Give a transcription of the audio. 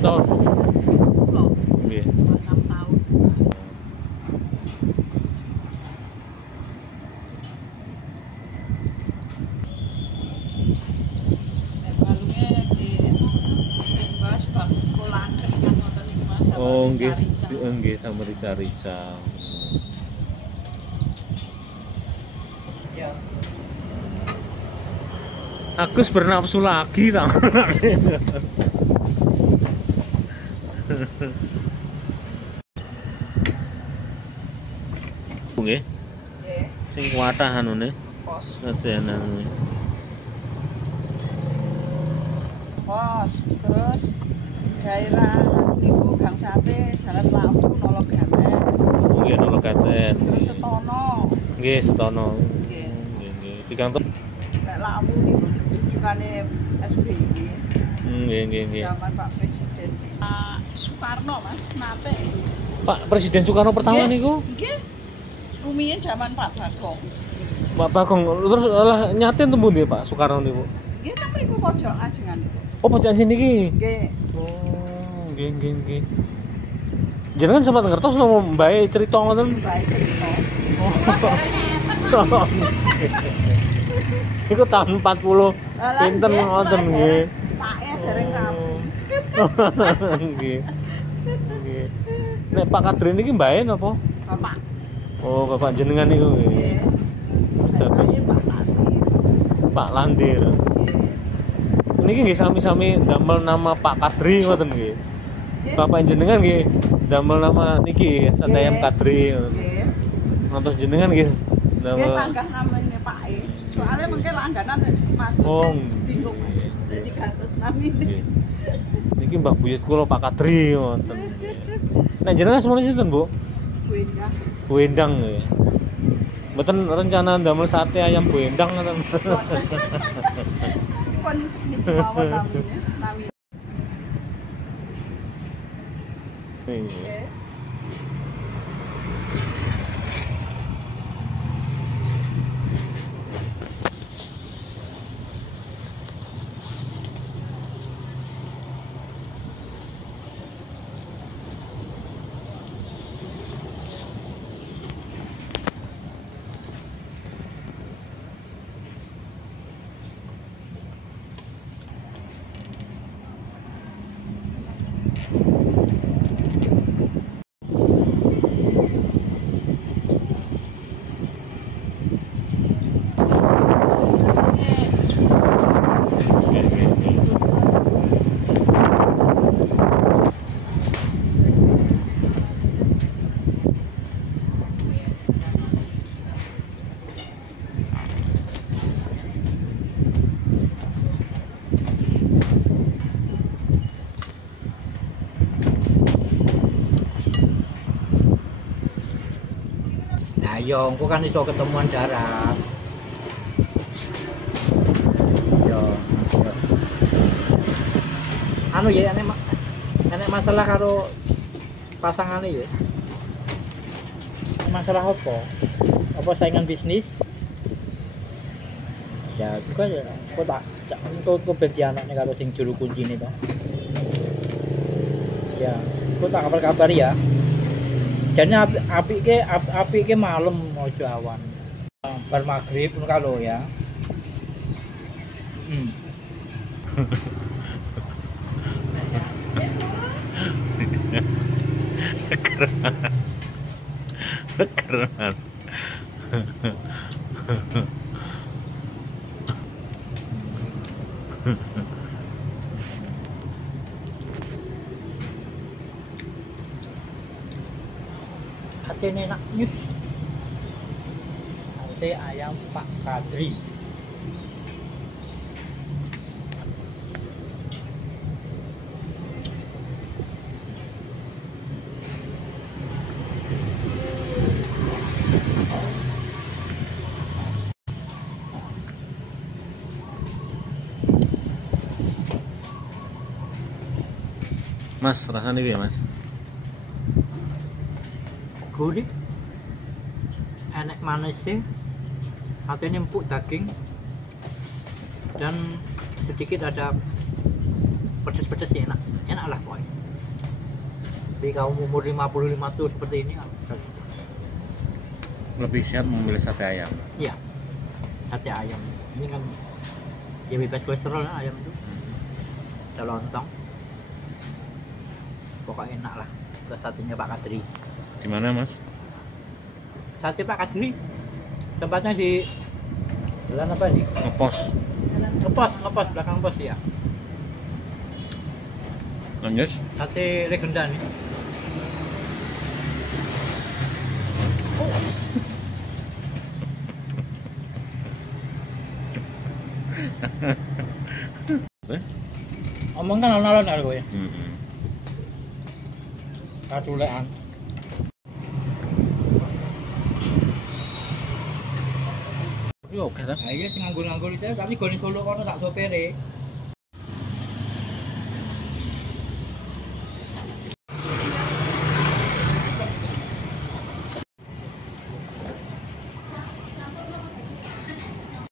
tahun? Kok Nggih. 6 tahun. Balungnya di Bas Bang Kolangkes kan ngoten iki Mas. Oh nggih, Cari-cari. nggih sama rica-rica. Ya. Agus bernafsu lagi tak. Nggih, Nggih, sing kuatah anune, pos. sedenan. Pos, terus daerah niku Gang Sate, Jalan Lawu, Nolok Gaten. Nggih nolok katen. Terus Setono. Nggih setono. Nggih. Nggih. Tigang tahun. Nek Lawu niku rujukannya SBY. Nggih. Zaman Pak Presiden. Pak Soekarno Mas, nate. Pak Presiden Soekarno pertama Nggih. niku, Nggih. Rumiyin zaman Pak Bagong. Pak Bagong terus lah nyaten temu ndi Pak Soekarno niku. Nggih, kan mriku pojok ajengan niku. Oh pojokan sini iki. Nggih. Oh, nggih. Jenengan sempat ngertos nopo mbae cerita ngoten? Baik cerita. Oh. Iku tahun 40 pinten ngoten nggih. Pake dereng rampung. Nggih. Nggih. Nek Pak Kadri niki mbae napa? Bapak. Oh, Bapak jenengan niku nggih. Nggih. Dados Saya Pak Tati. Pak Landir. Nggih. Niki nggih sami-sami damel nama Pak Kadri ngoten nggih. Nggih. Bapak jenengan nggih damel nama niki Sate Ayam Kadri. Nggih. Ngantos jenengan nggih Nggih damel. panggah namanya Pak E. Soalnya mungkin langganan aja Mas. Oh. Bingung Mas. Jadi gantos namine. Nggih. Niki Mbah Buyut kula Pak Kadri ngoten. Nek jenengan semono sinten, Bu? Buendah. Buendang nggih. Mboten rencana damel sate ayam buendang ngoten. Pun niki mawon namine. Namine. Nggih. Yo, engko kan iso ketemuan darat. Yo. Anu ya enek masalah karo pasangane ya. Masalah apa? Apa saingan bisnis? Ya, juga ya. Kok tak engko beti anaknya karo sing juru kuncine to. Ya, kok tak kabar-kabar ya. Jane apik ke malam ojo awan. Bar magrib ngono kalau ya. Seger Mas. Atene enak nyus. Sate ayam Pak Kadri. Mas, rasane piye, Mas? Gurih. Enak manisnya. Satenya empuk daging. Dan sedikit ada pedes-pedes sih enak. Enak lah pokoknya. Tapi kaum umur 55 tuh seperti ini kan. Lebih sehat memilih sate ayam. Iya. Sate ayam. Ini kan ya bebas kolesterol lah ayam itu. Ada lontong. Pokoknya enak lah. Ke satenya Pak Kadri. Di mana, Mas? Sate Pak Kadri. Tempatnya di jalan apa nih? Ngepos. Ngepos belakang pos ya. Lanjut. Sate legenda nih. Omong kan alon-alon karo kowe. Heeh. Katulekan. Yo oke ta. Nah, iki sing nganggur-nganggur iki tapi gone Solo kono tak sopere.